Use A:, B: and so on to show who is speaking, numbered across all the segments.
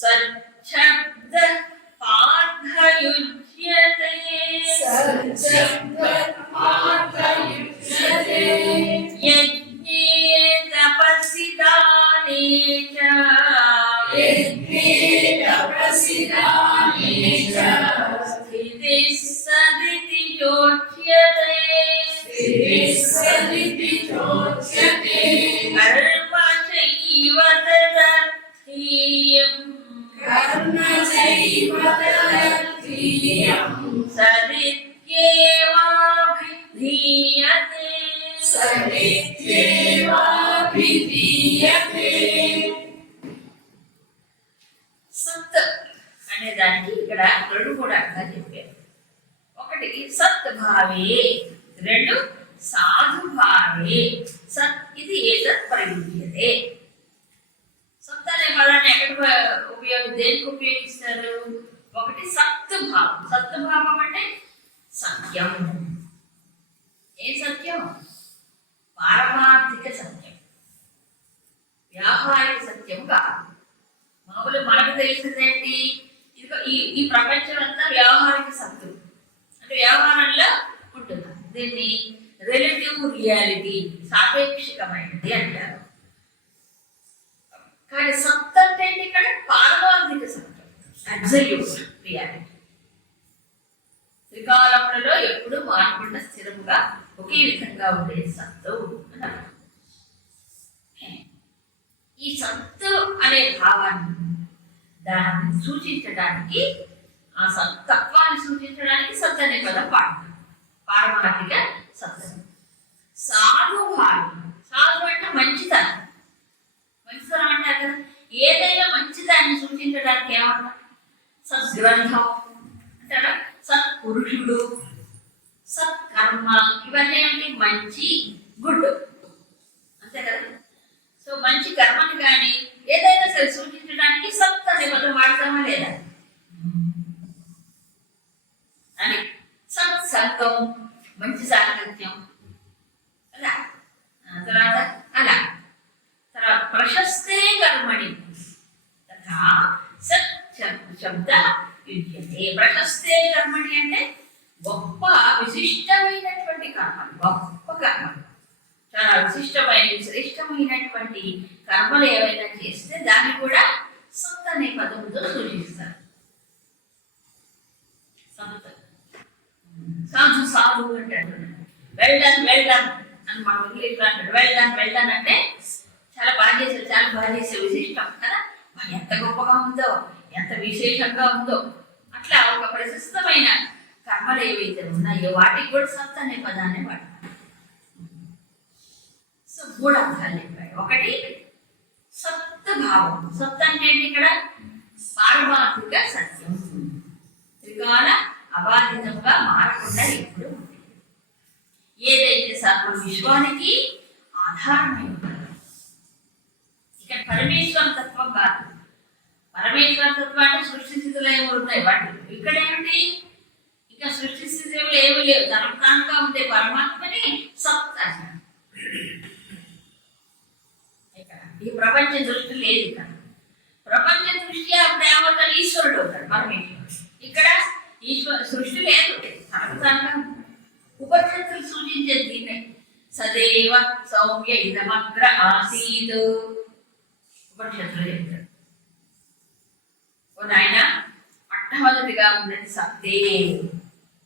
A: sudden అనే దానికి ఇక్కడ రెండు కూడా అర్థం చెప్పారు. ఒకటి సత్ భావే రెండు సాధుభావే. సత్ ఇది ఏతత్ ప్రయుజ్యతే సత్ అనే పదాన్ని ఎక్కడ ఉపయోగ దేనికి ఉపయోగిస్తారు? ఒకటి సత్ భావం సత్ భావం అంటే సత్యం. ఏ సత్యం? పారమార్థిక సత్యం. వ్యాపారిక సత్యం కాదు. మామూలు మనకు తెలిసిందేంటి ఏంటి? ఈ ఈ ప్రపంచం అంతా వ్యవహారిక సత్తు అంటే వ్యవహారంలో ఉంటుంది దీన్ని రిలేటివ్ రియాలిటీ సాపేక్షికమైనది అంటారు. కానీ సత్ అంటే ఏంటి ఇక్కడ? పారమార్థిక సత్యం అబ్జల్యూట్ రియాలిటీ త్రికాలములలో ఎప్పుడు మారకుండా స్థిరముగా ఒకే విధంగా ఉండే సత్తు ఈ సత్తు అనే భావాన్ని దాన్ని సూచించడానికి ఆ సత్ తత్వాన్ని సూచించడానికి సత్ అనే పదం వాడతాం పారమార్థిక సత్ సాధు భావం సాధు అంటే మంచితనం. మంచితనం అంటారు కదా. ఏదైనా మంచిదాన్ని సూచించడానికి ఏమన్నా సద్గ్రంథం అంటారా? సత్పురుషుడు సత్కర్మ ఇవన్నీ ఏంటి మంచి గుడ్. అంతే కదా. సో మంచి కర్మని కానీ ఏదైనా సరే సూచించడానికి సప్త దేవతలు వాడతామా లేదా? అని సత్సంగం మంచి సాంగత్యం. అలా. తర్వాత అలా. తర్వాత ప్రశస్తే కర్మణి. తథా సత్ శబ్ద యుజ్యతే. ప్రశస్తే కర్మణి అంటే గొప్ప విశిష్టమైనటువంటి కర్మలు గొప్ప కర్మలు. చాలా విశిష్టమైన శ్రేష్టమైనటువంటి కర్మలు ఏవైనా చేస్తే దాన్ని కూడా సొంత అనే పదముతో సూచిస్తారు. సొంత. సాధు సాధు అంటాడు. వెల్డన్ వెల్డన్ అని మనం ఇంగ్లీష్లో అంటాడు. వెల్డన్ వెల్డన్ అంటే చాలా బాగా చేసే చాలా బాగా చేసే విశిష్టం కదా? ఎంత గొప్పగా ఉందో ఎంత విశేషంగా ఉందో. అట్లా ఒక ప్రశస్తమైన కర్మలు ఏవైతే ఉన్నాయో వాటికి కూడా సంత అనే పదాన్ని వాడతారు సో మూడు అర్థాలు చెప్పాడు ఒకటి సప్త భావం సత్ అంటే ఇక్కడ? పారమార్థిక సత్యం. త్రికాల అబాధితంగా మారకుండా ఎప్పుడు ఉంటుంది ఏదైతే సర్వ విశ్వానికి ఆధారమై ఉంటుందో ఇక్కడ పరమేశ్వర తత్వం కాదు. పరమేశ్వర తత్వం అంటే సృష్టి స్థితిలో ఏమి ఉన్నాయి వాటి ఇక్కడ ఏమిటి ఇంకా సృష్టి స్థితిలో ఏమి లేవు. తనకానుగా ఉండే పరమాత్మని సత్ అంటారు. ప్రపంచ దృష్టి లేదు ఇక్కడ. ప్రపంచ దృష్టి అప్పుడు ఏమవుతాడు ఈశ్వరుడు అవుతాడు పరమేశ్వరుడు. ఇక్కడ ఈశ్వర సృష్టి లేదు. తనకు తానుగా ఉపనిషత్తులు సూచించే దీన్నే సదేవ సౌమ్య ఇదమగ్ర ఆసీత్ ఉపనిషత్తులు చెప్తాడు ఓ నాయన మొట్టమొదటిగా ఉన్నది సత్తే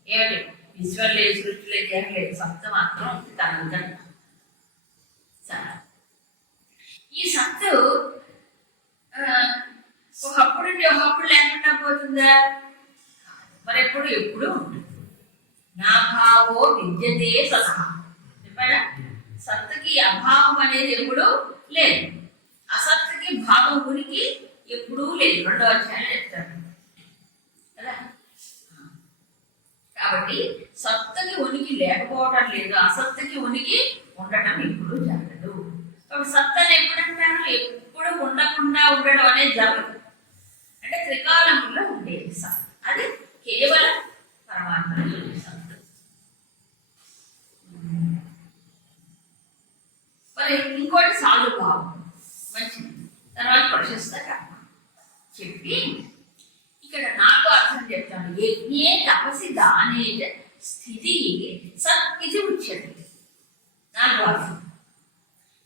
A: ఏమిటి ఈశ్వరు లేదు సృష్టి లేదు ఏం లేదు. సప్త మాత్రం ఉంది తనంతా చాలా ఈ సత్తు ఒకప్పుడు ఒకప్పుడు లేకుండా పోతుందా? మరి ఎప్పుడు? ఎప్పుడు ఉంటుంది. నా భావో విద్యతే సతహ చెప్పాడా సత్తుకి అభావం అనేది ఎప్పుడు లేదు. అసత్తుకి భావం ఉనికి ఎప్పుడూ లేదు. రెండో అధ్యాయం చెప్తాడు కదా? కాబట్టి సత్తుకి ఉనికి లేకపోవటం లేదు. అసత్తుకి ఉనికి ఉండటం ఇప్పుడు జరగదు. సత్తని ఎప్పుడంటాను? ఎప్పుడు ఉండకుండా ఉండడం అనేది జరగదు. అంటే త్రికాలంలో ఉండేది సత్. అది కేవలం పరమాత్మలో సత్తు. మరి ఇంకోటి సాధు భావం మంచిది. తర్వాత ప్రశస్త కర్మ. చెప్పి ఇక్కడ నాకు అర్థం చెప్తాను. యజ్ఞే తపసి దానే స్థితి సత్ ఇది ఉచ్యతే నాలుగు అర్థం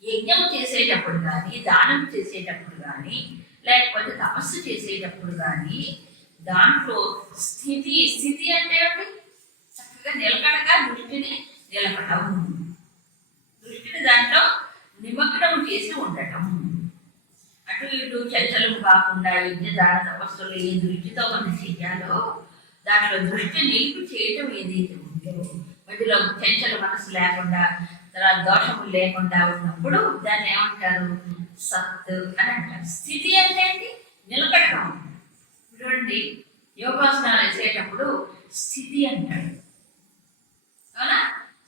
A: యజ్ఞం చేసేటప్పుడు కానీ దానం చేసేటప్పుడు కానీ లేకపోతే తపస్సు చేసేటప్పుడు కానీ దాంట్లో స్థితి స్థితి అంటే ఏమిటి? చక్కగా నిలకడగా దృష్టిని నిలకడం దృష్టిని దాంట్లో నిమగ్నం చేసి ఉండటం అటు ఇటు చర్చలు కాకుండా యజ్ఞ దాన తపస్సులు ఏ దృష్టితో మనం చెయ్యాలో దాంట్లో దృష్టి నిలుపు చేయటం ఏదైతే ఉందో మధ్యలో చంచల మనసు లేకుండా తర్వాత దోషము లేకుండా ఉన్నప్పుడు దాన్ని ఏమంటారు? సత్ అని అంటారు. స్థితి అంటే ఏంటి? నిలకడగా ఉంటుంది చూడండి యోగాసనాలు చేసేటప్పుడు స్థితి అంటాడు అవునా?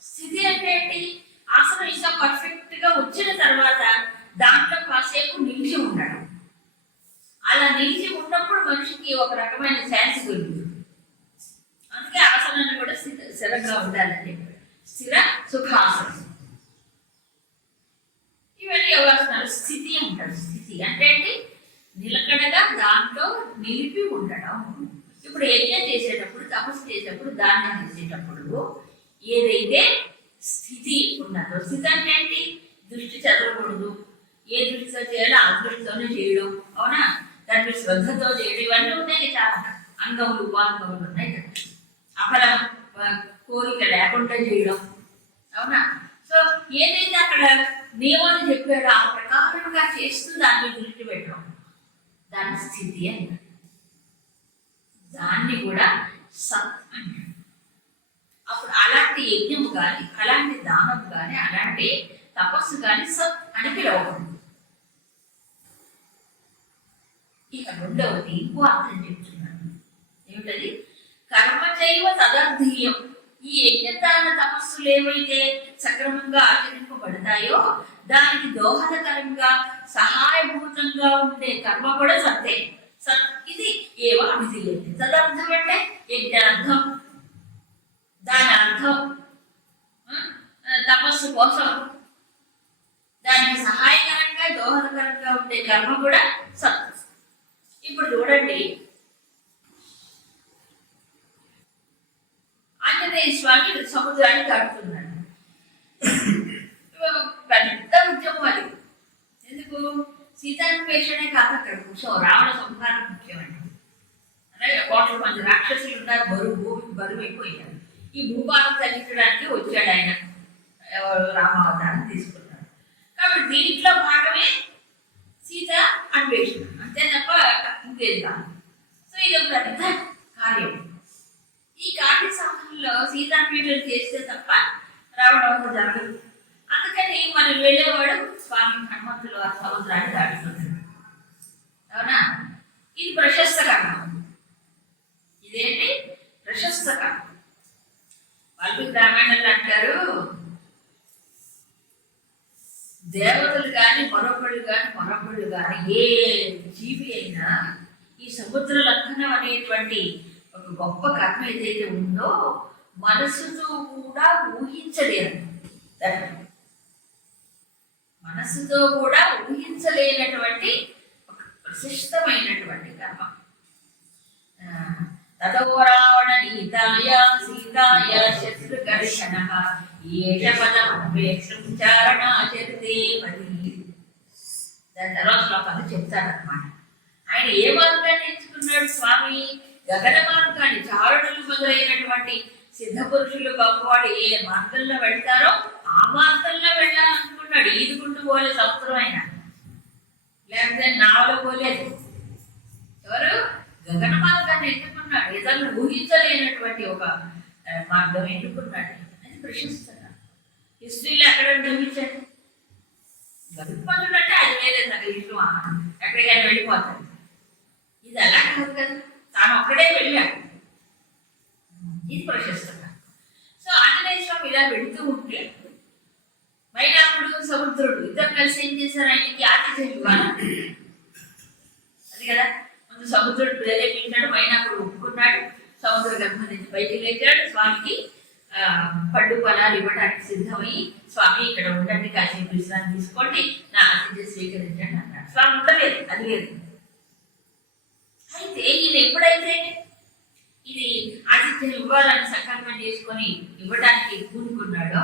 A: స్థితి అంటే ఏంటి? ఆసనం ఇంకా పర్ఫెక్ట్గా వచ్చిన తర్వాత దాంట్లో కాసేపు నిలిచి ఉండడం. అలా నిలిచి ఉన్నప్పుడు మనిషికి ఒక రకమైన ఛాన్స్ దొరుకుతుంది. అందుకే ఆసనాన్ని కూడా స్థిర స్థిరంగా ఉండాలని స్థిర సుఖాసనం ఇవన్నీ యోగాసనాలు స్థితి అంటారు స్థితి అంటే ఏంటి నిలకడగా దాంట్లో నిలిపి ఉండడం. ఇప్పుడు యజ్ఞం చేసేటప్పుడు తపస్సు చేసేటప్పుడు దానం చేసేటప్పుడు ఏదైతే స్థితి ఉన్నదో స్థితి అంటే ఏంటి? దృష్టి చదవకూడదు. ఏ దృష్టితో చేయాలో ఆ దృష్టితోనే చేయడం. అవునా? దాంట్లో శ్రద్ధతో చేయడం. ఇవన్నీ ఉన్నాయి చాలా అంగములు ఉపాంగములు ఉన్నాయి కదా. అపర కోరిక లేకుండా చేయడం. అవునా? సో ఏదైతే అక్కడ నియమాలు చెప్పాడో ఆ ప్రకారంగా చేస్తూ దాన్ని దృష్టి పెట్టడం దాని స్థితి అన్నారు దాన్ని కూడా సత్ అన్నాడు. అప్పుడు అలాంటి యజ్ఞము కానీ అలాంటి దానం కానీ అలాంటి తపస్సు కానీ సత్ అని పిలవకూడదు. ఇక రెండవది ఇంకో అర్థం చెప్తున్నాను. ఏమిటది? కర్మ చైవ తదర్థీయం ఈ యజ్ఞదాన తపస్సులు ఏవైతే సక్రమంగా ఆచరింపబడతాయో దానికి దోహదకరంగా సహాయభూతంగా ఉండే కర్మ కూడా సత్తే. ఇది ఏవ అభిధీయతే తదర్థం అంటే యజ్ఞార్థం దాని అర్థం తపస్సు కోసం. దానికి సహాయకరంగా దోహదకరంగా ఉండే కర్మ కూడా సత్. ఇప్పుడు చూడండి. ఆంజనేయ స్వామి సముద్రాన్ని దాటుతున్నాడు. పెద్ద ఉద్యమం అది. ఎందుకు? సీతాన్వేషణే కాదు అక్కడ కూర్చో రావణ సంహారం ముఖ్యమండి అలాగే కోట్ల మంది రాక్షసులు ఉన్నారు బరువు భూమికి బరువు అయిపోయారు ఈ భూభాగం తగ్గించడానికి వచ్చాడు ఆయన. ఎవరు? రామావతారం తీసుకున్నాడు. కాబట్టి దీంట్లో భాగమే సీత అన్వేషణ. అంతే తప్ప ఇంకేది కాదు. సో ఇది ఒక పెద్ద కార్యం. ఈ కార్య సమయంలో సీతాన్వేషణ చేస్తే తప్ప రావడం జరగదు. అందుకని మనం వెళ్ళేవాడు స్వామి హనుమంతులు ఆ సముద్రాన్ని దాటుతున్నాడు అవునా? ఇది ప్రశస్త కర్మ. ఇదేంటి? ప్రశస్త కర్మ. వాళ్ళు రామాయణంలో అంటారు దేవతలు కానీ మరొకళ్ళు కానీ మరొకళ్ళు కానీ ఏ జీవి అయినా ఈ సముద్ర లక్షణం అనేటువంటి ఒక గొప్ప కర్మ ఏదైతే ఉందో మనసుతో కూడా ఊహించలేరు. దాన్ని. మనస్సుతో కూడా ఊహించలేనటువంటి ప్రశిష్టమైనటువంటి ప్రశస్తమైనటువంటి కర్మ. తదోరావణ నీతాయ సీతాయ శత్రుకర్షణ ఏష పదమపేక్షం చారణాచరితే దాని తర్వాత శ్లోకాలు చెప్తారనమాట ఆయన ఏ మార్గాన్ని ఎంచుకున్నాడు స్వామి? గగన మార్గాన్ని చారణులు మొదలైనటువంటి సిద్ధ పురుషులు గొప్పవాడు ఏ మార్గంలో వెళ్తారో ఆ మార్గంలో వెళ్ళాలనుకున్నాడు ఈదుకుంటూ పోలే సంవత్సరం లేకపోతే నావలో పోలేదు. ఎవరు? గగన మార్గాన్ని ఎన్నుకున్నాడు ఇతరులు ఊహించలేనటువంటి ఒక మార్గం ఎన్నుకున్నాడు అని ప్రశ్నిస్తున్నాడు హిస్టరీలో ఎక్కడ చూపించాడు గరుత్మంతుడు అంటే అది వేరే సంగతి. ఎక్కడికైనా వెళ్ళిపోతాడు. ఇది అలా కాదు కదా. తాను ఒక్కడే వెళ్ళాడు. ఇది ప్రశస్తంగా సో ఆంజనేయ స్వామి ఇలా వెళుతూ ఉంటే మైనాకుడు సముద్రుడు ఇద్దరు కలిసి ఏం చేశారు ఆయనకి? ఆతిథ్యం ఇవ్వాలి. అది కదా? ముందు సముద్రుడు ప్రేరేపించాడు మైనాకుడు ఒప్పుకున్నాడు. సముద్ర గర్భం నుంచి బయటికి లేచాడు. స్వామికి ఆ, పళ్ళు పొలాలు ఇవ్వడానికి సిద్ధమై స్వామి ఇక్కడ ఉండండి కాసేపు విశ్రాంతి తీసుకోండి. నా ఆతిథ్యం స్వీకరించండి అన్నాడు. స్వామి ఉండలేదు అది లేదు. అయితే ఈయన ఎప్పుడైతే ఇది ఆతిథ్యం ఇవ్వాలని సంకల్పం చేసుకొని ఇవ్వడానికి కూనుకున్నాడో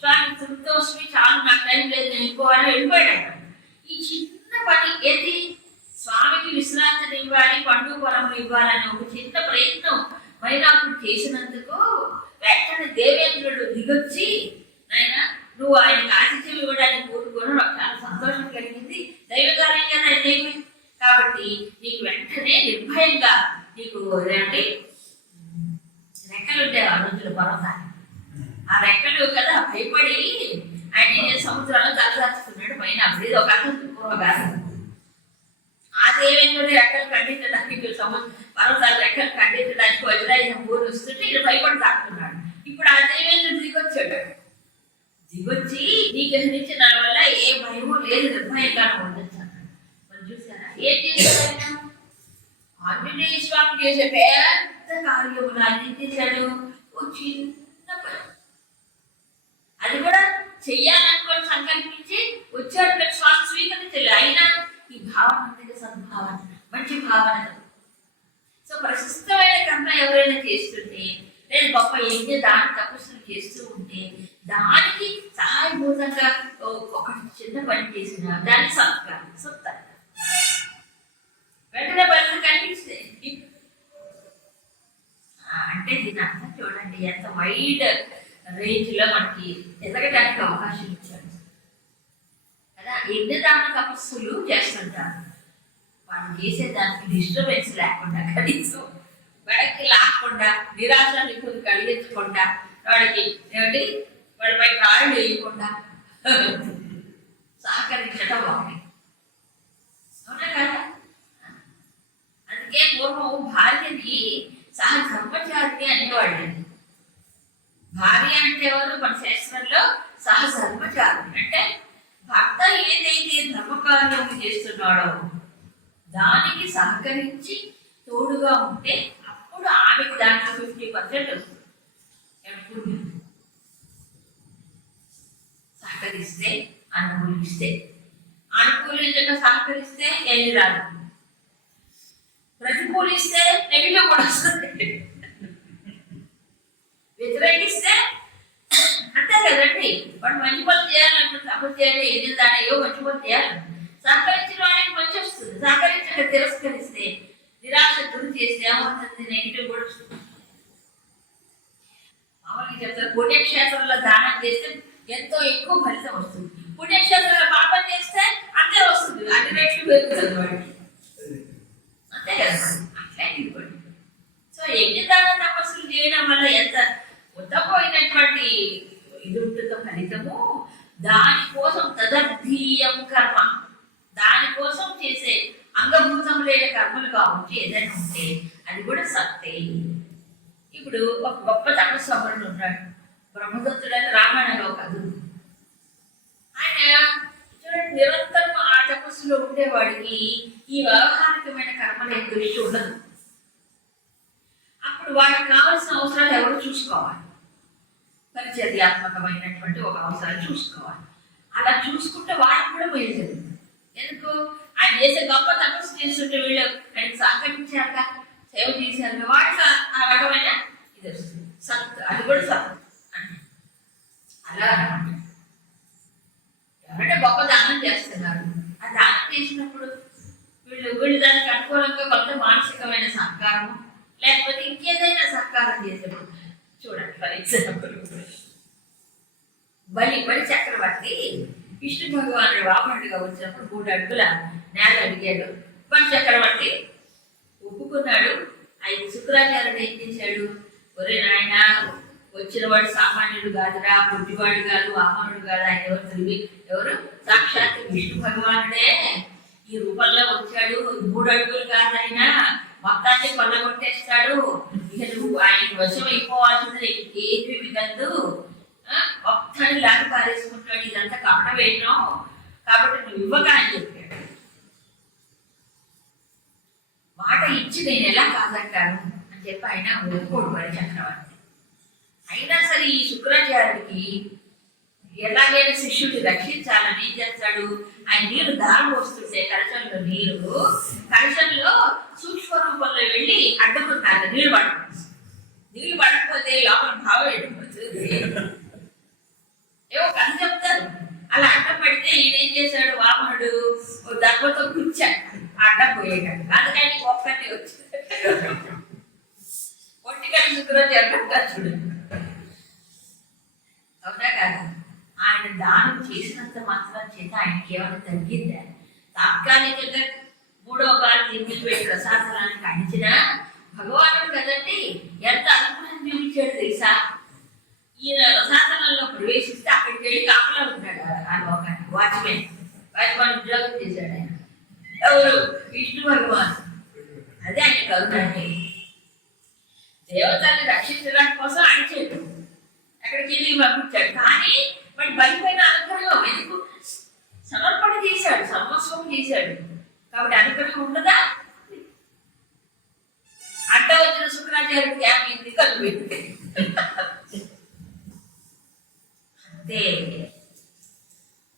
A: స్వామి సంతోషమి చాలు నాకు టైం లేదు నేను వెళ్ళిపోవాలని వెళ్ళిపోయాడు ఈ చిన్న పని ఏది? స్వామికి విశ్రాంతిని ఇవ్వాలి పండు పొలం ఇవ్వాలని ఒక చిన్న ప్రయత్నం వైరాకుడు చేసినందుకు వెంటనే దేవేంద్రుడు దిగొచ్చి నాయన నువ్వు ఆయనకి ఆతిథ్యం ఇవ్వడానికి కూడుకోను నాకు చాలా సంతోషం కలిగింది. దైవకార్యంగా నేను కాబట్టి నీకు వెంటనే నిర్భయంగా నీకు అంటే రెక్కలు ఉండేవి ఆ రోజులు పర్వతాన్ని ఆ రెక్కలు కదా భయపడి ఆయన ఏం చేసి తలదాచుకున్నాడు పైన అప్పుడు ఇది ఒక అర్థం ఆ దేవేంద్రుడి రెక్కలు ఖండించడానికి సముద్ర పర్వతాలు రెక్కలు ఖండించడానికి వజ్రాయుధం ఊరు వస్తుంటే ఇది భయపడి తాకుతున్నాడు. ఇప్పుడు ఆ దేవేంద్రుడు దిగొచ్చాడు. దిగొచ్చి నీకు నుంచి వల్ల ఏ భయము లేదు నిర్భయంగా ఉండొచ్చు అన్నాడు. చూసారా? ఏం చేశాడు ఆంజనేయ స్వామి చేసే పేరు పెద్ద కార్యములు అన్ని చేశాడు ఓ చిన్న అది కూడా చెయ్యాలనుకొని సంకల్పించి వచ్చాడు పెద్ద స్వామి స్వీకరించలేదు అయినా ఈ భావన ఉంది సద్భావన మంచి భావన సో ప్రశస్తమైన కర్మ ఎవరైనా చేస్తుంటే లేదు గొప్ప ఏంటి దాని తపస్సులు చేస్తూ ఉంటే దానికి సహాయభూతంగా ఓ- ఒక చిన్న పని చేసిన దాన్ని సత్కారం సత్కారం. వెంటనే అర్థం ఎంత వైడ్ రేంజ్లో మనకి ఎదగడానికి అవకాశం ఇచ్చాడు కదా? యజ్ఞదాన తపస్సులు చేస్తుంటారు. వాళ్ళు చేసే దానికి డిస్టర్బెన్స్ లేకుండా కనీసం వెనక్కి లాక్కుండా నిరాశ నిపుణులు కలిగించకుండా వాడికి ఏమిటి వాడిపై కాళ్ళు వేయకుండా సహకరించడం బాగుంది అవునా కదా? అందుకే పూర్వం భార్యని సహ బ్రహ్మచారి అనేవాళ్ళు భార్య అంటే ఎవరు? మన శాస్త్రంలో సహ అంటే భర్త ఏదైతే ధర్మకార్యం చేస్తున్నాడో దానికి సహకరించి తోడుగా ఉంటే అప్పుడు ఆమెకు దాంట్లో ఫిఫ్టీ పర్సెంట్ వస్తుంది. ఎప్పుడు? సహకరిస్తే అనుకూలిస్తే. అనుకూలించక సహకరిస్తే ఏది రాదు. ప్రతికూలిస్తే నెగిటివ్ కూడా వస్తుంది. వ్యతిరేకిస్తే అంతే కదండి. వాడు మంచి పనులు చేయాలంటే తప్పు చేయాలి ఏది దాని ఏవో మంచి పనులు చేయాలి. సహకరించిన వాడికి మంచి వస్తుంది. సహకరించక తిరస్కరిస్తే నిరాశ గురి చేస్తే ఏమవుతుంది నెగిటివ్ కూడా వస్తుంది. మామూలుగా చెప్తారు పుణ్యక్షేత్రంలో దానం చేస్తే ఎంతో ఎక్కువ ఫలితం వస్తుంది. పుణ్యక్షేత్రంలో పాపం చేస్తే అంతే వస్తుంది. అన్ని రేట్లు పెరుగుతుంది వాడికి. అంతే కదా? అట్లే ఇవ్వండి సో యజ్ఞదాన తపస్సులు చేయడం వల్ల ఎంత ఉత్తమమైనటువంటి ఇది ఉంటుందో ఫలితము దానికోసం తదర్థీయం కర్మ. దానికోసం చేసే అంగభూతం లేని కర్మలు కావచ్చు ఏదైనా ఉంటే అది కూడా సత్తే. ఇప్పుడు ఒక గొప్ప తపస్వరుడు ఉన్నాడు. బ్రహ్మదత్తుడైన రామాయణంలో కదు ఆయన చూడండి నిరంతరం ఆ తపస్సులో ఉండేవాడికి ఈ వ్యవహారికమైన కర్మల యొక్క దృష్టి ఉండదు. అప్పుడు వాళ్ళకి కావాల్సిన అవసరాలు ఎవరు చూసుకోవాలి? పరిచర్యాత్మకమైనటువంటి ఒక అవసరాలు చూసుకోవాలి. అలా చూసుకుంటే వాళ్ళకి కూడా మేలు జరుగుతుంది. ఎందుకు? ఆయన చేసే గొప్ప తపస్సు చేస్తుంటే వీళ్ళు ఆయన సహకరించాక సేవ చేశారు వాళ్ళకి ఆ- రకమైన ఇది వస్తుంది. సత్ అది కూడా సత్ అలా ఎవరంటే గొప్ప దానం చేస్తున్నారు. ఆ దానం చేసినప్పుడు వీళ్ళు వీళ్ళు దానికి అనుకూలంగా కొంత మానసికమైన సహకారము లేకపోతే ఇంకేదైనా సహకారం చేసేప్పుడు చూడండి ఫర్ ఎగ్జాంపుల్. బలి బలి చక్రవర్తి విష్ణు భగవానుడు వామనుడిగా వచ్చినప్పుడు మూడు అడుగుల నేల అడిగాడు. బలి చక్రవర్తి ఒప్పుకున్నాడు. ఆయన శుక్రాచార్యుడు ఏం చేశాడు ఒరే నాయన వచ్చినవాడు సామాన్యుడు కాదురా పుట్టివాడు కాదు వామనుడు కాదు ఆయన ఎవరు తెలివి? ఎవరు? సాక్షాత్ విష్ణు భగవానుడే. ఈ రూపంలో వచ్చాడు. మూడు అడుగులు కాదు ఆయన మొత్తాన్ని కొల్లగొట్టేస్తాడు ఇక నువ్వు ఆయన వశం అయిపోవాల్సింది ఏది మిగద్దు ఆ, మొత్తాన్ని లాగా పారేసుకుంటాడు. ఇదంతా కపట వేయడం కాబట్టి నువ్వు ఇవ్వగా అని చెప్పాడు. మాట ఇచ్చి నేను ఎలా కాదంటాను అని చెప్పి ఆయన ఒప్పుకోడు మరి చక్రవర్తి. అయినా సరే ఈ శుక్రాచార్యుడికి ఎలాగైనా శిష్యుడిని రక్షించాలని ఏం చేస్తాడు? ఆయన నీరు దారం వస్తుంటే కలశంలో నీరు కలశంలో సూక్ష్మ రూపంలో వెళ్ళి అడ్డుకుంటారు. నీళ్ళు పడడం నీళ్ళు పడకపోతే లోపల భావం వెళ్ళిపోతుంది ఏవో కథ చెప్తారు. అలా అడ్డం పడితే ఈయన ఏం చేశాడు? వామనుడు ఓ దర్భతో కూర్చాడు. అడ్డం పోయేటాడు అందుకని ఒక్కటి వచ్చి ఒంటి కలిసి చూడండి అవునా కదా? ఆయన దానం చేసినంత మాత్రం చేత ఆయనకి ఏమైనా తగ్గిందా? తాత్కాలికంగా మూడో కాలు తిరిగి పెట్టి ప్రసాదానికి అందించిన భగవానుడు కదండి ఎంత అనుగ్రహం చూపించాడు తెలుసా? ఈయన రసాతనంలో ప్రవేశిస్తే అక్కడికి వెళ్ళి కాపలా ఉంటాడు ఆ లోకానికి. వాచ్మెన్ వాచ్మెన్ ఉద్యోగం చేశాడు ఆయన. ఎవరు? విష్ణు భగవాన్. అదే ఆయన కరుణ అంటే దేవతల్ని రక్షించడానికి కోసం అడిచాడు అక్కడికి వెళ్ళి పంపించాడు. కానీ వాడి బలిపైన అనుగ్రహం ఎందుకు? సమర్పణ చేశాడు సర్వస్వం చేశాడు. కాబట్టి అనుగ్రహం ఉండదా అడ్డ వచ్చిన శుక్రాచార్యుడికి ఏమైంది కలిపి అంతే.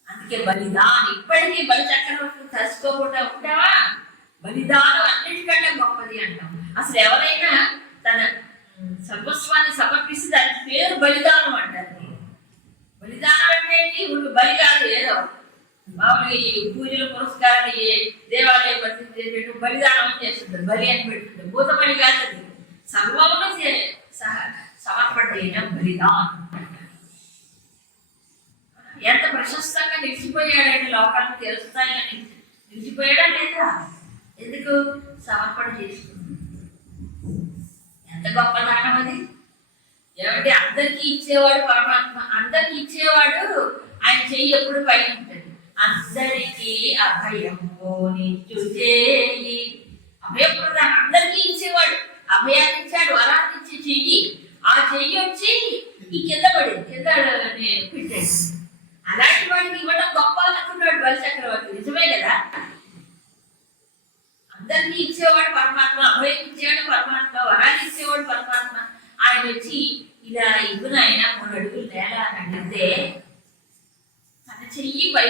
A: అందుకే బలిదానం ఇప్పటికీ బలి చక్రవర్తి తలుసుకోకుండా ఉంటావా? బలిదానం అన్నిటికంటే గొప్పది అంటాం అసలు ఎవరైనా తన సర్వస్వాన్ని సమర్పిస్తే దాని పేరు బలిదానం అంటారు. బలిదానం అంటే ఏంటి బలి కాదు ఏదో. మామూలుగా ఈ పూజలు పురస్కారాలు ఈ దేవాలయం పరిస్థితి బలిదానం చేస్తుంటారు? బలి అని పెడుతుంటారు. భూత బలి కాదు అది. సర్వమును సమర్పణ బలిదానం ఎంత ప్రశస్తంగా నిలిచిపోయాడంటే లోకాలను తెలుస్తాయని నిలిచిపోయాడా లేదా? ఎందుకు సమర్పణ చేసుకుంది? ఎంత గొప్ప దానం అది. ఏమంటే అందరికీ ఇచ్చేవాడు పరమాత్మ. అందరికి చెయ్యి ఎప్పుడు పైన ఉంటుంది. అందరికీ అభయము నిచ్చు అభయప్రదానం అందరికీ ఇచ్చేవాడు. అభయాన్ని ఇచ్చాడు వరాన్ని ఇచ్చి చెయ్యి. ఆ చెయ్యి వచ్చి ఈ కింద పడింది. కింద పెట్టాడు. అలాంటి వాడికి ఇవ్వడం గొప్ప అనుకున్నాడు బలి చక్రవర్తి నిజమే కదా? అందరినీ ఇచ్చేవాడు పరమాత్మ అభయం ఇచ్చేవాడు పరమాత్మ వరాలు ఇచ్చేవాడు పరమాత్మ. ఆయన వచ్చి ఇలా ఇవ్వను ఆయన మూడు అడుగులు నేల అని అడిగితే చెయ్యి పై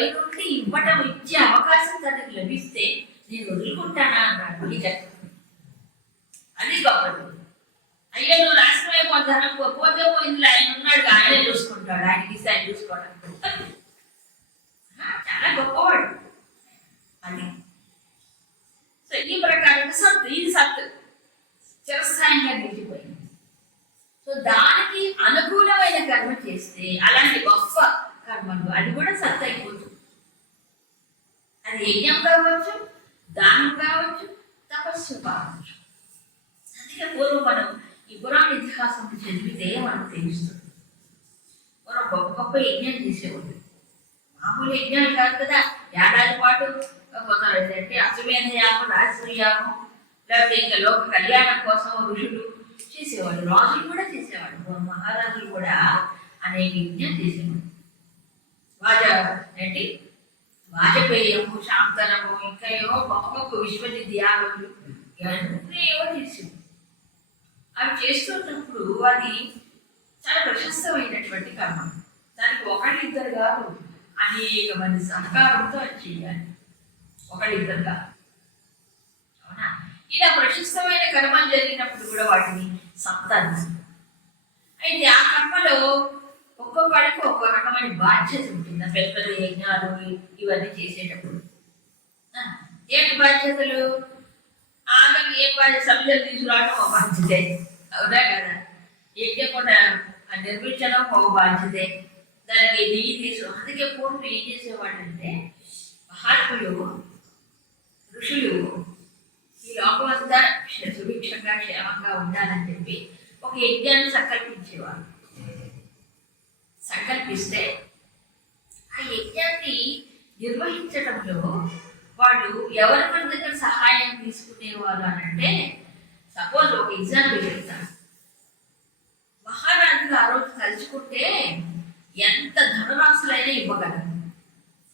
A: ఇవ్వటం ఇచ్చే అవకాశం తనకు లభిస్తే నేను వదులుకుంటానా అన్నాడు బలి అది గొప్పది. అయ్యో నువ్వు నాశనం ధనం పోతే పోయింది ఆయన ఉన్నాడు ఆయనే చూసుకుంటాడు ఆయనకి ఆయన చూసుకోవడం చాలా గొప్పవాడు. అది. సో ఈ ప్రకారంగా సత్తు ఇది సత్తు. చిరస్థాయిగా నిలిచిపోయింది. సో దానికి అనుకూలమైన కర్మ చేస్తే అలాంటి అనుకోండి అది కూడా సత్ అయిపోతుంది. అది యజ్ఞం కావచ్చు దానం కావచ్చు తపస్సు కావచ్చు. అందుకే పూర్వం మనం ఈ పురాణ ఇతిహాసం చదివితే మనకు తెలుస్తుంది. పూర్వం గొప్ప గొప్ప యజ్ఞం చేసేవాళ్ళు. మామూలు యజ్ఞాలు కాదు కదా ఏడాది పాటు కొందరంటే అశ్వమేధ యాగం రాజశ్రీ యాగం లేకపోతే ఇంకా లోక కళ్యాణం కోసం ఋషులు చేసేవాళ్ళు. రాజులు కూడా చేసేవాళ్ళు. మహారాజులు కూడా అనేక యజ్ఞాలు చేసేవాళ్ళు. వాజ ఏంటి వాజపేయము శాంతనము ఇంకా ఏవో గొప్ప గొప్ప విశ్వజిత్ యాగములు ఇవన్నీ ఏవో అవి చేస్తున్నప్పుడు అది చాలా ప్రశస్తమైనటువంటి కర్మ. దానికి ఒకళ్ళిద్దరు కాదు అనేక మంది సహకారంతో అది చేయాలి. ఒకళ్ళిద్దరు కాదు. అవునా? ఇలా ప్రశస్తమైన కర్మలు జరిగినప్పుడు కూడా వాటిని సప్తాన్ని. అయితే ఆ కర్మలో ఒక్కొక్కడికి ఒక్కో రకమైన బాధ్యత ఉంటుంది. ఆ పెద్ద పెద్ద యజ్ఞాలు ఇవన్నీ చేసేటప్పుడు. ఏంటి బాధ్యతలు? ఆమెకి ఏ బాధ్యత? సభ్యులు తీసుకురావడం ఒక బాధ్యతే. అవునా కదా? యజ్ఞం కూడా నిర్మించడం ఒక బాధ్యతే. దానికి నెయ్యి తీసు అందుకే పూర్వం ఏం చేసేవాడంటే మహాత్ములు ఋషులు ఈ లోకమంతా క్ష- సుభిక్షంగా క్షేమంగా ఉండాలని చెప్పి ఒక యజ్ఞాన్ని సంకల్పించేవారు. సంకల్పిస్తే ఆ యజ్ఞాన్ని నిర్వహించడంలో వాళ్ళు ఎవరి మన దగ్గర సహాయం తీసుకునేవారు అని అంటే సపోజ్ ఒక ఎగ్జాంపుల్ చెప్తాను. మహారాజులు ఆ రోజు తలుచుకుంటే ఎంత ధనరాశులైనా ఇవ్వగలరు.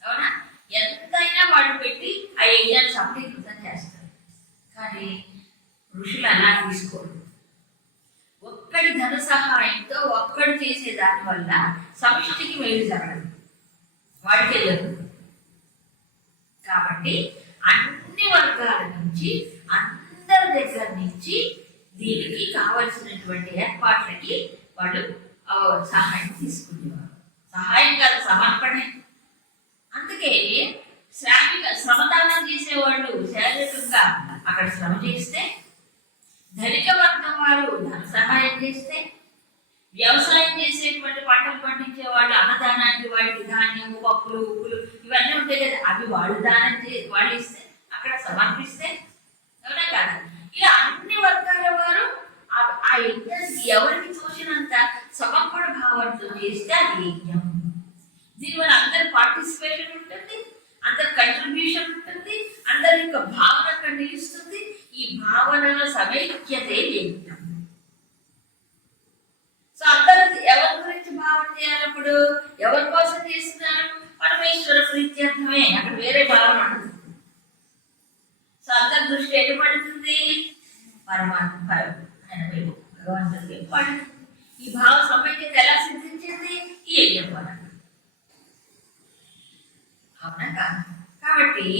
A: అవునా? ఎంతైనా వాళ్ళు పెట్టి ఆ యజ్ఞాన్ని సఫలీకృతం చేస్తారు. కానీ ఋషులు అలా తీసుకోరు. ఒక్కడి ధన సహాయంతో ఒక్కడు చేసే దానివల్ల మేలు జరగదు వాడికే జరుగుతుంది కాబట్టి అన్ని వర్గాల నుంచి అందరి దగ్గర నుంచి దీనికి కావలసినటువంటి ఏర్పాట్లకి వాళ్ళు సహాయం తీసుకునేవారు. సహాయం కాదు సమర్పణే. అందుకే శ్రామిక శ్రమదానం చేసేవాళ్ళు శారీరకంగా అక్కడ శ్రమ చేస్తే ధనిక వర్గం వారు ధన సహాయం చేస్తే వ్యవసాయం చేసేటువంటి పంటలు పండించే వాళ్ళు అన్నదానానికి వాటికి ధాన్యము పప్పులు ఉప్పులు ఇవన్నీ ఉంటాయి కదా. అవి వాళ్ళు దానం చే వాళ్ళు ఇస్తే అక్కడ సమర్పిస్తే అవునా కదా? ఇలా అన్ని వర్గాల వారు ఆ- యజ్ఞానికి ఎవరికి తోచినంత సమర్పణ భావంతో చేస్తే అది యజ్ఞం. దీనివల్ల అందరి పార్టిసిపేషన్ ఉంటుంది అందరి కంట్రిబ్యూషన్ ఉంటుంది అందరి యొక్క భావన అక్కడ నిలుస్తుంది. ఈ భావన సమైక్యతే యజ్ఞం సో అందరూ ఎవరి గురించి భావన చేయాలప్పుడు ఎవరి కోసం చేస్తున్నారు? పరమేశ్వర ప్రీత్యర్థమే అక్కడ వేరే భావన ఉంటుంది. సో అందరి దృష్టి ఎటు పడుతుంది? పరమాత్మ భగవంతుడికి పడుతుంది. ఈ భావ సమైక్యత ఎలా సిద్ధించింది? ఈ యజ్ఞం అవునా కాదు. కాబట్టి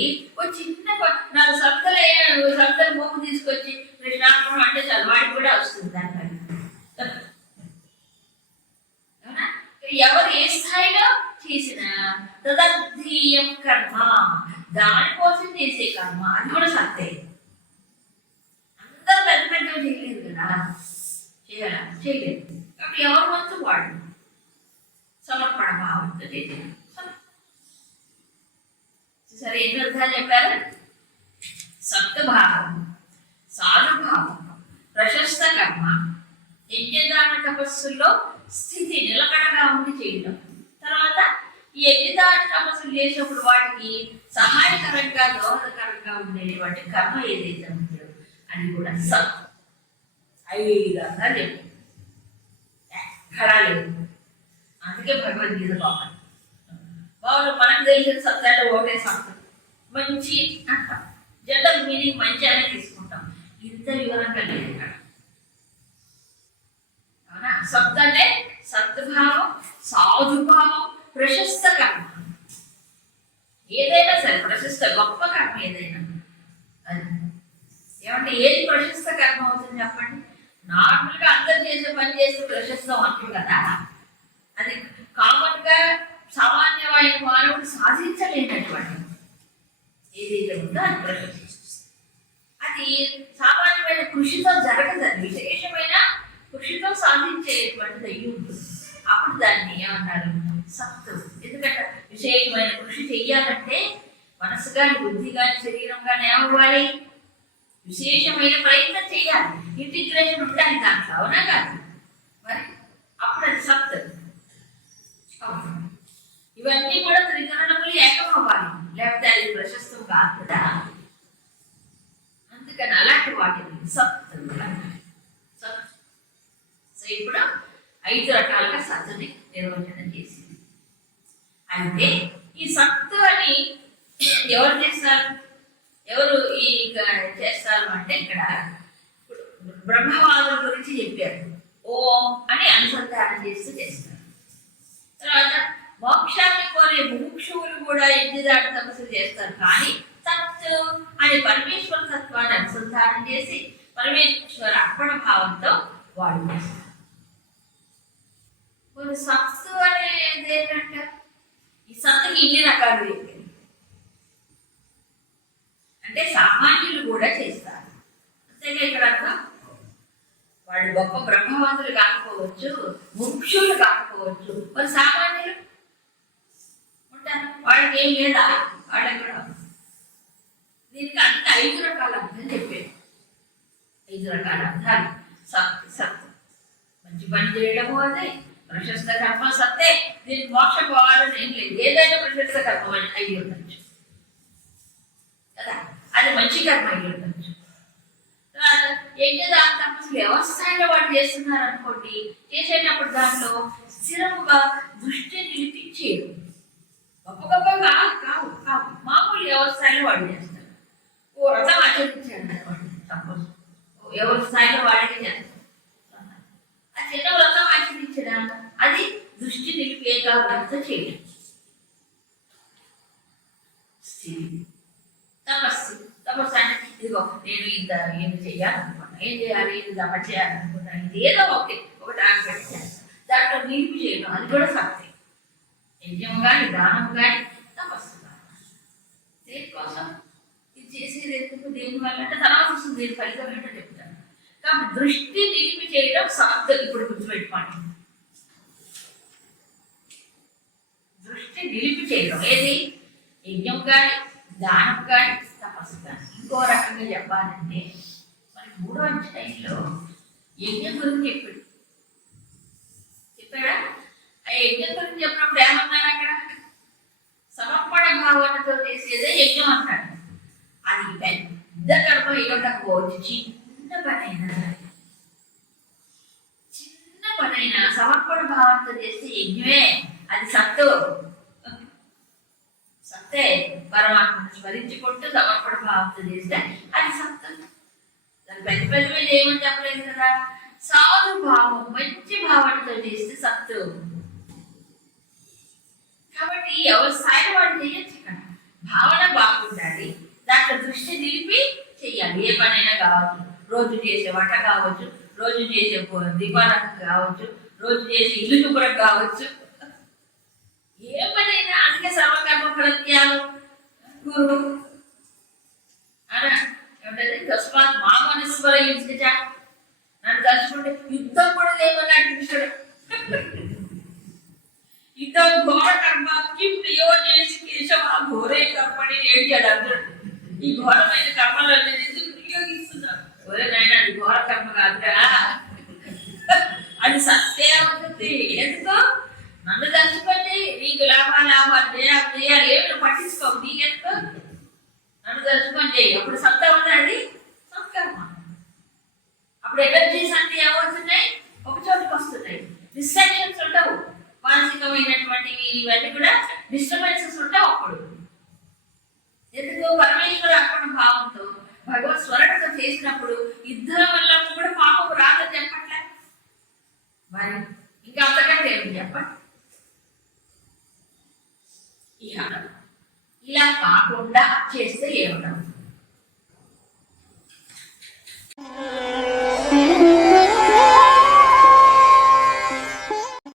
A: ఓ చిన్న ప- నాలుగు సంతలే సంతల మూపు తీసుకొచ్చి కృష్ణార్పణం అంటే చాలు వాడికి కూడా వస్తుంది దానిపైన ఎవరు ఏ స్థాయిలో చేసిన తదర్థీయం కర్మ. దానికోసం చేసే కర్మ. అది కూడా సత్తే. అందరూ పెద్ద పెద్ద చేయలేదు కదా. చేయాలా చేయలేదు కాబట్టి ఎవరు వంతు వాడు? సమర్పణ భావంతో చేసిన సరే ఎన్ని అర్థాలు చెప్పారు? సప్తభావం సాధుభావం ప్రశస్త కర్మ. యజ్ఞదాన తపస్సుల్లో స్థితి నిలకడగా ఉండి చేయడం. తర్వాత ఈ ఎన్నిదారి తపస్సులు చేసినప్పుడు వాటికి సహాయకరంగా దోహదకరంగా ఉండేటువంటి కర్మ ఏదైతే ఉందో అది కూడా సత్ ఐదంగా లేవు ఎక్కడా లేవు. అందుకే భగవద్గీత బాగుంది. వాళ్ళు మనకు తెలిసిన సత్యాలు ఒకటే సత్యం. మంచి అంటాం జనరల్ మీనింగ్ మంచి అనే తీసుకుంటాం. ఇంత వివరంగా లేదు ఇక్కడ. అవునా? సత్ అంటే సద్భావం సాధుభావం ప్రశస్త కర్మ. ఏదైనా సరే ప్రశస్త గొప్ప కర్మ ఏదైనా. అది. ఏమంటే ఏది ప్రశస్త కర్మ అవుతుంది చెప్పండి? నార్మల్గా అందరు చేసే పని చేస్తే ప్రశస్తం అంటారు కదా. అది కామన్గా సామాన్యమైన మానవుడు సాధించలేనటువంటి ఏదైతే ఉందో అది ప్రశస్తి. అది సామాన్యమైన కృషితో జరగదు విశేషమైన కృషితో సాధించేటువంటిది అయ్యి ఉంటుంది అప్పుడు దాన్ని ఏమన్నారు సత్తు ఎందుకంటే విశేషమైన కృషి చెయ్యాలంటే మనసు కానీ బుద్ధి కానీ శరీరం కానీ ఏమవ్వాలి? విశేషమైన ప్రయత్నం చేయాలి ఇంటిగ్రేషన్ ఉండాలి దాంట్లో అవునా కాదు? మరి అప్పుడు అది సత్తు ఇవన్నీ కూడా త్రికరణములు ఏకం అవ్వాలి లేకపోతే అది ప్రశస్తం కాదు కదా? అందుకని అలాంటి వాటిని సత్తు సో ఇప్పుడు ఐదు రకాలుగా సత్తుని నిర్వచనం చేసింది. అయితే ఈ సత్తు అని ఎవరు చేస్తారు? ఎవరు ఈ చేస్తారు అంటే ఇక్కడ బ్రహ్మవాదుల గురించి చెప్పారు. ఓం అని అనుసంధానం చేస్తూ చేస్తారు. తర్వాత మోక్షాన్ని కోరే ముముక్షువులు కూడా ఎన్నిదాటి తపస్సు చేస్తారు. కానీ తత్ అనే పరమేశ్వర తత్వాన్ని అనుసంధానం చేసి పరమేశ్వర అర్పణ భావంతో వాడు చేస్తారు. మరి సత్తు అనేది ఏంటంటే ఈ సత్తుకి ఇన్ని రకాలు అంటే సామాన్యులు కూడా చేస్తారు. అంతేగా ఇక్కడ అర్థం? వాళ్ళు గొప్ప బ్రహ్మవాదులు కాకపోవచ్చు ముఖ్యులు కాకపోవచ్చు. మరి సామాన్యులు? ఉంటారు. వాళ్ళకి ఏం లేదా? వాళ్ళకి కూడా దీనికి అంత ఐదు రకాల అర్థం చెప్పాను ఐదు రకాల అర్థాలు. సత్ సత్ మంచి పని చేయడము అదే. ప్రశస్త కర్మ సత్తే. దీనికి మోక్షం పోవాలని ఏం లేదు. ఏదైనా ప్రశస్త కర్మ అని అయ్యి ఉండొచ్చు. కదా? అది మంచి కర్మ అయ్యి ఉండొచ్చు. తర్వాత యజ్ఞదాన తపస్సు వ్యవసాయంలో వాడు చేస్తున్నారు అనుకోండి చేసేటప్పుడు దాంట్లో స్థిరముగా దృష్టి నిలిపించేది గొప్ప గొప్పగా కావు కావు. మామూలు వ్యవసాయంలో వాడు చేస్తారు. ఓ రథం ఆచరించాడు అనుకోండి సపోజ్ వ్యవసాయంలో వాడికి చేస్తారు. ఆ చిన్న వ్రతం ఆచరించడం అది దృష్టి నిలిపి చేయడం. తపస్సు. తపస్సు అంటే ఇదిగో నేను ఇంత ఏం చేయాలనుకున్నా ఏం చేయాలి ఇది తప చేయాలనుకున్నా ఇది ఏదో ఒకటి ఒకటి ఆగ్రహం చేస్తాను దాంట్లో నిలిపి చేయడం అది కూడా సత్యం. యజ్ఞం కానీ దానం కానీ తపస్సు కానీ దేనికోసం? ఇది చేసేది ఎందుకు? దేని వల్ల? అంటే తర్వాత వస్తుంది దీని ఫలితం ఏంటో కాబట్టి దృష్టి నిలిపి చేయడం సాధ్యం. ఇప్పుడు గుర్తుపెట్టుకోండి. దృష్టి నిలిపి చేయడం ఏది? యజ్ఞం కానీ దానం కానీ తపస్సు కానీ. ఇంకో రకంగా చెప్పాలంటే మరి మూడో అధ్యాయంలో యజ్ఞం గురించి చెప్పాడు. చెప్పాడా? ఆ యజ్ఞం గురించి చెప్పినప్పుడు ఏమన్నాడు అక్కడ? సమర్పణ భావనతో చేసేదే యజ్ఞం అన్నాడు అది పెద్ద కర్మ ఇవ్వకపోవచ్చు చిన్న పనైనా చిన్న పనైనా సమర్పణ భావంతో చేస్తే యజ్ఞమే. అది సత్తు. సత్తే పరమాత్మను స్మరించుకుంటూ సమర్పణ భావంతో చేస్తే అది సత్తు. దాని పెద్ద పెద్ద మీద ఏమని చెప్పలేదు కదా? సాధు భావం మంచి భావనతో చేస్తే సత్తు. కాబట్టి ఎవరి స్థాయిలో వాడు చేయొచ్చు ఇక్కడ భావన బాగుండాలి. దాంట్లో దృష్టి నిలిపి చెయ్యాలి ఏ పనైనా కావాలి రోజు చేసే వంట కావచ్చు రోజు చేసే పో- కావచ్చు రోజు చేసే ఇల్లు శుభ్రం కావచ్చు. ఏ పనైనా అందుకే సమకర్మ ప్రత్యాలు గురువు అనా ఏమిటది? తస్మాత్ మా యుద్ధ నన్ను తలుచుకుంటే యుద్ధం కూడా లేవన్నాడు కృష్ణుడు యుద్ధం ఘోర కర్మ కిం ప్రయోజేసి కేశవ ఘోరే కర్మని ఏడ్చాడు అర్జునుడు ఈ ఘోరమైన కర్మలను ఎందుకు ఒరే నాయన అది ఘోర కర్మ కాదురా. అది సత్య అవుతుంది. ఎందుకో? నన్ను తలుచుకోండి నీకు లాభాలు లాభాలు చేయాలి చేయాలి. ఏమి నువ్వు పట్టించుకోవు నీకెందుకు? నన్ను తలుచుకోండి అప్పుడు సత్తా ఉన్నది సత్కర్మ. అప్పుడు ఎనర్జీస్ అంటే ఏమవుతున్నాయి ఒక చోటుకు వస్తున్నాయి. డిస్ట్రాక్షన్స్ ఉండవు. మానసికమైనటువంటివి ఇవన్నీ కూడా డిస్టర్బెన్సెస్ ఉండవు అప్పుడు. ఎందుకు? పరమేశ్వర అక్కడ భావంతో భగవత్ స్వరణత చేసినప్పుడు ఇద్దరు వల్ల కూడా పాపకు రాదని చెప్పట్లే మరి ఇంకా అంతకంటే ఏమి చెప్పండి? ఇలా కాకుండా చేస్తే ఏమవుతుంది